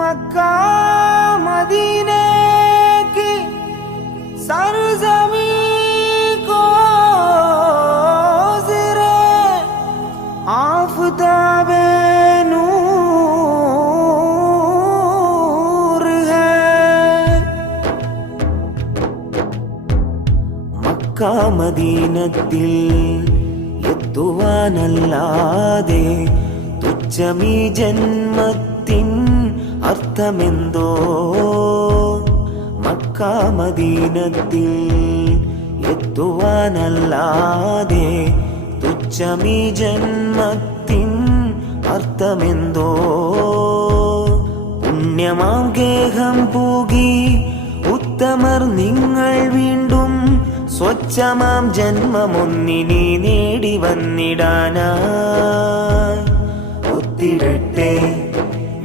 मक्का मदीने की सरजमी को जिरे आफताबे नूर है മക്കാമദീനത്തിൽ എത്തുവാനല്ലാതെ തുച്ഛമീ ജന്മത്തിൻ അർത്ഥമെന്തോ മക്കാമദീനത്തിൽ എത്തുവാനല്ലാതെ തുച്ഛമീ ജന്മത്തിൻ അർത്ഥമെന്തോ? പുണ്യമാം ഗേഹം പൂകി ഉത്തമർ നിങ്ങൾ വീണ്ടും സ്വച്ഛമാം ജന്മമൊന്നിനി നേടി വന്നിടാനായി. ഒത്തിരട്ടെ